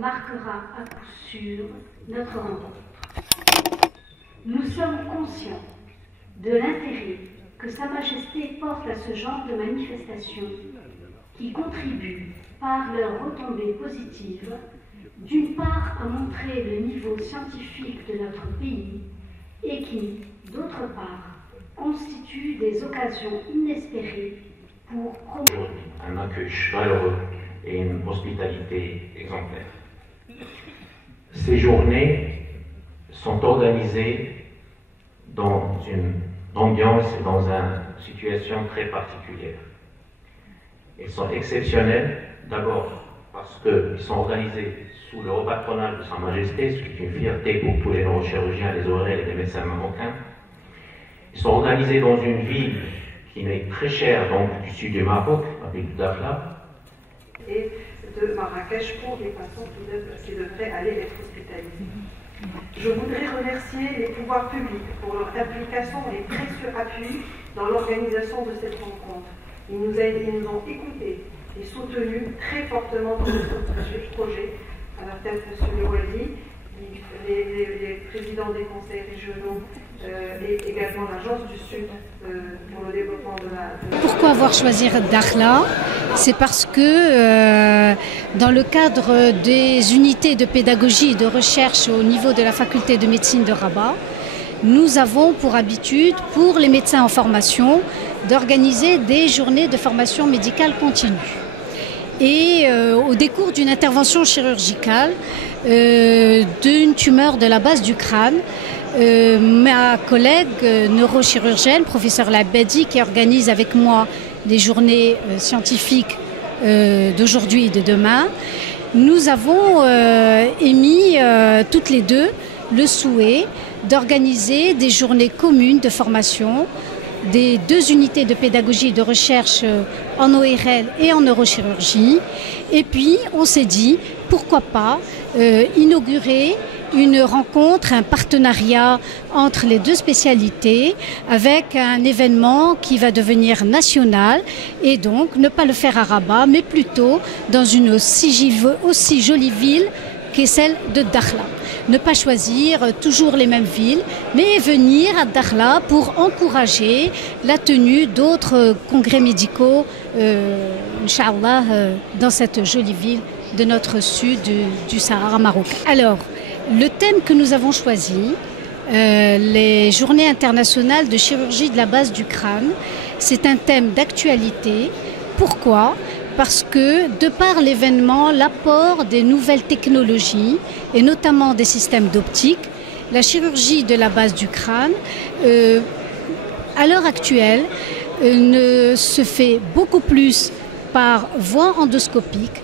marquera à coup sûr notre rencontre. Nous sommes conscients de l'intérêt que Sa Majesté porte à ce genre de manifestations qui contribuent par leurs retombées positives, d'une part à montrer le niveau scientifique de notre pays et qui, d'autre part, constituent des occasions inespérées pour promouvoir un accueil chaleureux et une hospitalité exemplaire. Ces journées sont organisées dans une ambiance et dans une situation très particulière. Elles sont exceptionnelles, d'abord parce qu'ils sont organisés sous le haut patronat de Sa Majesté, ce qui est une fierté pour tous les neurochirurgiens, les ORL et les médecins marocains. Ils sont organisés dans une ville qui est très chère, donc du sud du Maroc, la ville d'Afla. Et de Marrakech pour les patients qui devraient aller être hospitalisés. Je voudrais remercier les pouvoirs publics pour leur implication et précieux appui dans l'organisation de cette rencontre. Ils nous ont écoutés et soutenus très fortement dans notre projet, à la tête de M. Louali, les présidents des conseils régionaux et également l'Agence du Sud pour le développement de la... Pourquoi avoir choisi Dakhla? C'est parce que dans le cadre des unités de pédagogie et de recherche au niveau de la faculté de médecine de Rabat, nous avons pour habitude, pour les médecins en formation, d'organiser des journées de formation médicale continue. Et au décours d'une intervention chirurgicale d'une tumeur de la base du crâne, ma collègue neurochirurgienne, professeure Labadi, qui organise avec moi les journées scientifiques d'aujourd'hui et de demain, nous avons émis toutes les deux le souhait d'organiser des journées communes de formation des deux unités de pédagogie et de recherche en ORL et en neurochirurgie. Et puis, on s'est dit, pourquoi pas inaugurer une rencontre, un partenariat entre les deux spécialités avec un événement qui va devenir national et donc ne pas le faire à Rabat, mais plutôt dans une aussi jolie ville qu'est celle de Dakhla. Ne pas choisir toujours les mêmes villes, mais venir à Dakhla pour encourager la tenue d'autres congrès médicaux, Inch'Allah, dans cette jolie ville de notre sud du Sahara marocain. Alors, le thème que nous avons choisi, les Journées internationales de chirurgie de la base du crâne, c'est un thème d'actualité. Pourquoi ? Parce que, de par l'événement, l'apport des nouvelles technologies, et notamment des systèmes d'optique, la chirurgie de la base du crâne, à l'heure actuelle, ne se fait beaucoup plus par voie endoscopique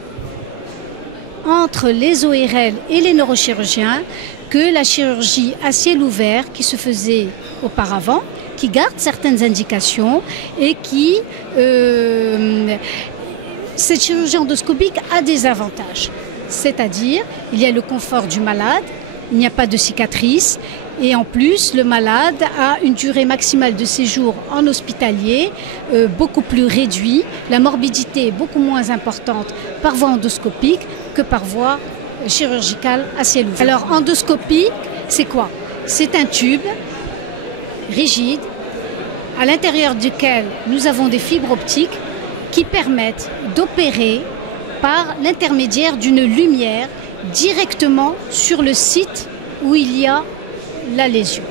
entre les ORL et les neurochirurgiens que la chirurgie à ciel ouvert qui se faisait auparavant, qui garde certaines indications et qui... cette chirurgie endoscopique a des avantages, c'est-à-dire il y a le confort du malade, il n'y a pas de cicatrice et en plus le malade a une durée maximale de séjour en hospitalier beaucoup plus réduite, la morbidité est beaucoup moins importante par voie endoscopique que par voie chirurgicale à ciel ouvert. Alors endoscopique, c'est quoi? C'est un tube rigide à l'intérieur duquel nous avons des fibres optiques qui permettent d'opérer par l'intermédiaire d'une lumière directement sur le site où il y a la lésion.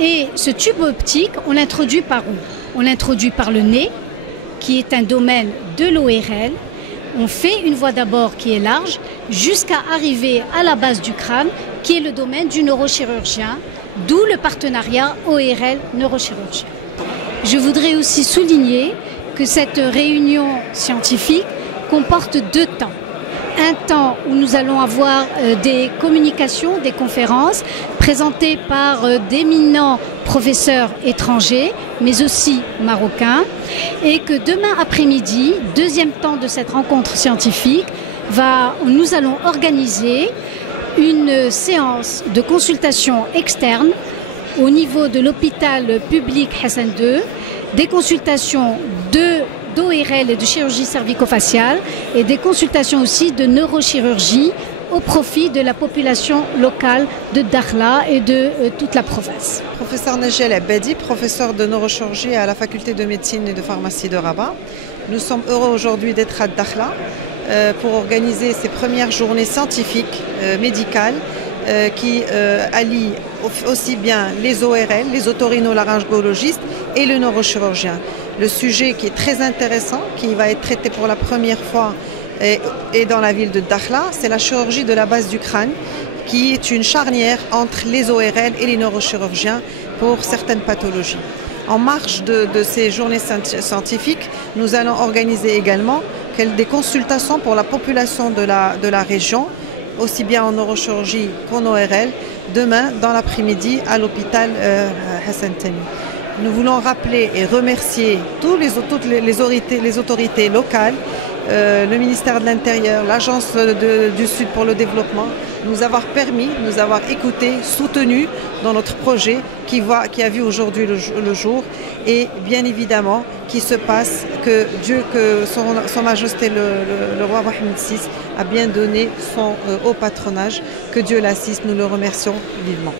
Et ce tube optique, on l'introduit par où? On l'introduit par le nez, qui est un domaine de l'ORL. On fait une voie d'abord qui est large, jusqu'à arriver à la base du crâne, qui est le domaine du neurochirurgien, d'où le partenariat ORL-neurochirurgien. Je voudrais aussi souligner que cette réunion scientifique comporte deux temps. Un temps où nous allons avoir des communications, des conférences présentées par d'éminents professeurs étrangers, mais aussi marocains, et que demain après-midi, deuxième temps de cette rencontre scientifique, nous allons organiser une séance de consultation externe au niveau de l'hôpital public Hassan II, des consultations d'ORL et de chirurgie cervico-faciale et des consultations aussi de neurochirurgie au profit de la population locale de Dakhla et de toute la province. Professeur Najel Abadi, professeur de neurochirurgie à la faculté de médecine et de pharmacie de Rabat. Nous sommes heureux aujourd'hui d'être à Dakhla pour organiser ces premières journées scientifiques, médicales, qui allient aussi bien les ORL, les otorhinolaryngologistes et le neurochirurgien. Le sujet qui est très intéressant, qui va être traité pour la première fois et dans la ville de Dakhla, c'est la chirurgie de la base du crâne, qui est une charnière entre les ORL et les neurochirurgiens pour certaines pathologies. En marge de ces journées scientifiques, nous allons organiser également des consultations pour la population de la région, aussi bien en neurochirurgie qu'en ORL, demain dans l'après-midi à l'hôpital Hassan Thani. Nous voulons rappeler et remercier toutes les autorités locales, le ministère de l'Intérieur, l'Agence du Sud pour le développement, nous avoir permis, nous avoir écoutés, soutenus dans notre projet qui a vu aujourd'hui le jour, et bien évidemment qu'il se passe que Dieu, que Son Majesté le roi Mohammed VI a bien donné son haut patronage, que Dieu l'assiste, nous le remercions vivement.